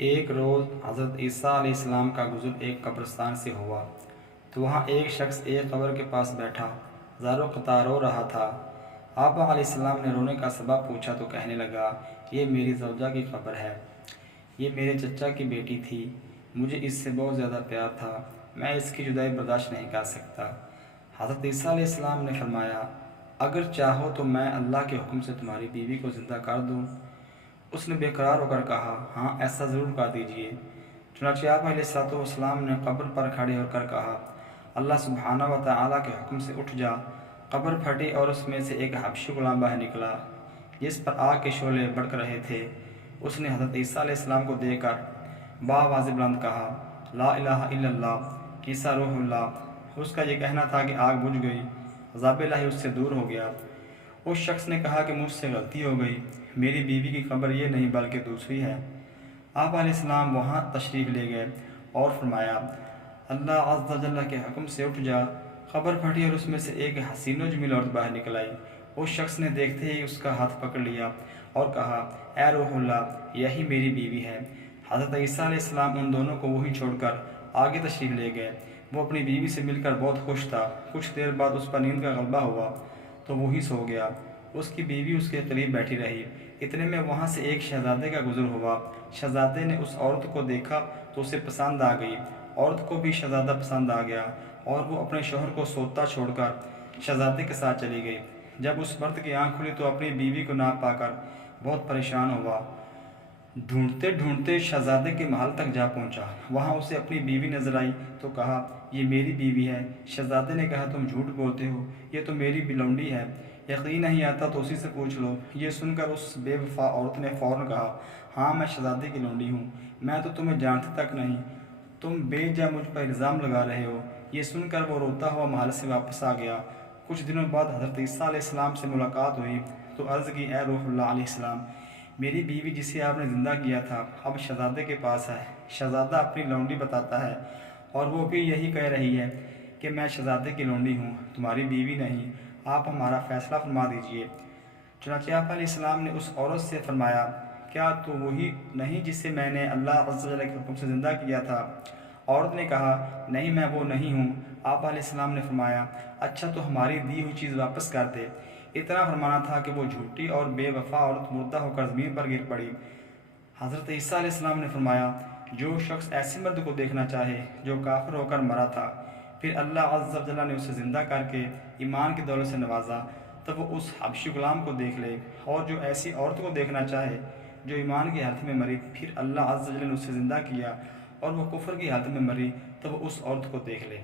ایک روز حضرت عیسیٰ علیہ السلام کا گزر ایک قبرستان سے ہوا تو وہاں ایک شخص ایک قبر کے پاس بیٹھا زار و قطار رو رہا تھا۔ آقا علیہ السلام نے رونے کا سبب پوچھا تو کہنے لگا، یہ میری زوجہ کی قبر ہے، یہ میرے چچا کی بیٹی تھی، مجھے اس سے بہت زیادہ پیار تھا، میں اس کی جدائی برداشت نہیں کر سکتا۔ حضرت عیسیٰ علیہ السلام نے فرمایا، اگر چاہو تو میں اللہ کے حکم سے تمہاری بیوی کو زندہ کر دوں۔ اس نے بے قرار ہو کر کہا، ہاں ایسا ضرور کر دیجیے۔ چنانچہ آپ علیہ السلام نے قبر پر کھڑے ہو کر کہا، اللہ سبحانہ و تعالیٰ کے حکم سے اٹھ جا۔ قبر پھٹی اور اس میں سے ایک حبشی غلام باہر نکلا جس پر آگ کے شعلے بھڑک رہے تھے۔ اس نے حضرت عیسیٰ علیہ السلام کو دیکھ کر بآواز بلند کہا، لا الہ الا اللہ، عیسیٰ روح اللہ۔ اس کا یہ کہنا تھا کہ آگ بجھ گئی، عذاب الہی اس سے دور ہو گیا۔ اس شخص نے کہا کہ مجھ سے غلطی ہو گئی، میری بیوی کی قبر یہ نہیں بلکہ دوسری ہے۔ آپ علیہ السلام وہاں تشریف لے گئے اور فرمایا، اللہ عز و جل کے حکم سے اٹھ جا۔ قبر پھٹی اور اس میں سے ایک حسین و جمیل عورت باہر نکل آئی۔ اس شخص نے دیکھتے ہی اس کا ہاتھ پکڑ لیا اور کہا، اے روح اللہ، یہی میری بیوی ہے۔ حضرت عیسیٰ علیہ السلام ان دونوں کو وہیں چھوڑ کر آگے تشریف لے گئے۔ وہ اپنی بیوی سے مل کر بہت خوش تھا۔ کچھ دیر بعد اس پر نیند کا غلبہ ہوا تو وہیں سو گیا۔ اس کی بیوی اس کے قریب بیٹھی رہی۔ اتنے میں وہاں سے ایک شہزادے کا گزر ہوا۔ شہزادے نے اس عورت کو دیکھا تو اسے پسند آ گئی۔ عورت کو بھی شہزادہ پسند آ گیا اور وہ اپنے شوہر کو سوتا چھوڑ کر شہزادے کے ساتھ چلی گئی۔ جب اس مرد کی آنکھ کھلی تو اپنی بیوی کو نہ پا کر بہت پریشان ہوا۔ ڈھونڈتے ڈھونڈتے شہزادے کے محل تک جا پہنچا۔ وہاں اسے اپنی بیوی نظر آئی تو کہا، یہ میری بیوی ہے۔ شہزادے نے کہا، تم جھوٹ بولتے ہو، یہ تو میری بلونڈی ہے، یقین نہیں آتا تو اسی سے پوچھ لو۔ یہ سن کر اس بے وفا عورت نے فوراً کہا، ہاں میں شہزادے کی لونڈی ہوں، میں تو تمہیں جانتی تک نہیں، تم بے جا مجھ پر الزام لگا رہے ہو۔ یہ سن کر وہ روتا ہوا محل سے واپس آ گیا۔ کچھ دنوں بعد حضرت عیسیٰ علیہ السلام سے ملاقات ہوئی تو عرض کی، اے روح اللہ علیہ السلام، میری بیوی جسے آپ نے زندہ کیا تھا اب شہزادے کے پاس ہے۔ شہزادہ اپنی لونڈی بتاتا ہے اور وہ بھی یہی کہہ رہی ہے کہ میں شہزادے کی لونڈی ہوں، تمہاری بیوی نہیں، آپ ہمارا فیصلہ فرما دیجیے۔ چنانچہ آپ علیہ السلام نے اس عورت سے فرمایا، کیا تو وہی نہیں جسے میں نے اللہ عز و جل کے حکم سے زندہ کیا تھا؟ عورت نے کہا، نہیں میں وہ نہیں ہوں۔ آپ علیہ السلام نے فرمایا، اچھا تو ہماری دی ہوئی چیز واپس کر دے۔ اتنا فرمانا تھا کہ وہ جھوٹی اور بے وفا عورت مردہ ہو کر زمین پر گر پڑی۔ حضرت عیسیٰ علیہ السلام نے فرمایا، جو شخص ایسے مرد کو دیکھنا چاہے جو کافر ہو کر مرا تھا، پھر اللہ عز و جل نے اسے زندہ کر کے ایمان کی دولت سے نوازا، تو وہ اس حبشی غلام کو دیکھ لے، اور جو ایسی عورت کو دیکھنا چاہے جو ایمان کی حالت میں مری، پھر اللہ عز و جل نے اسے زندہ کیا اور وہ کفر کی حالت میں مری، تو وہ اس عورت کو دیکھ لے۔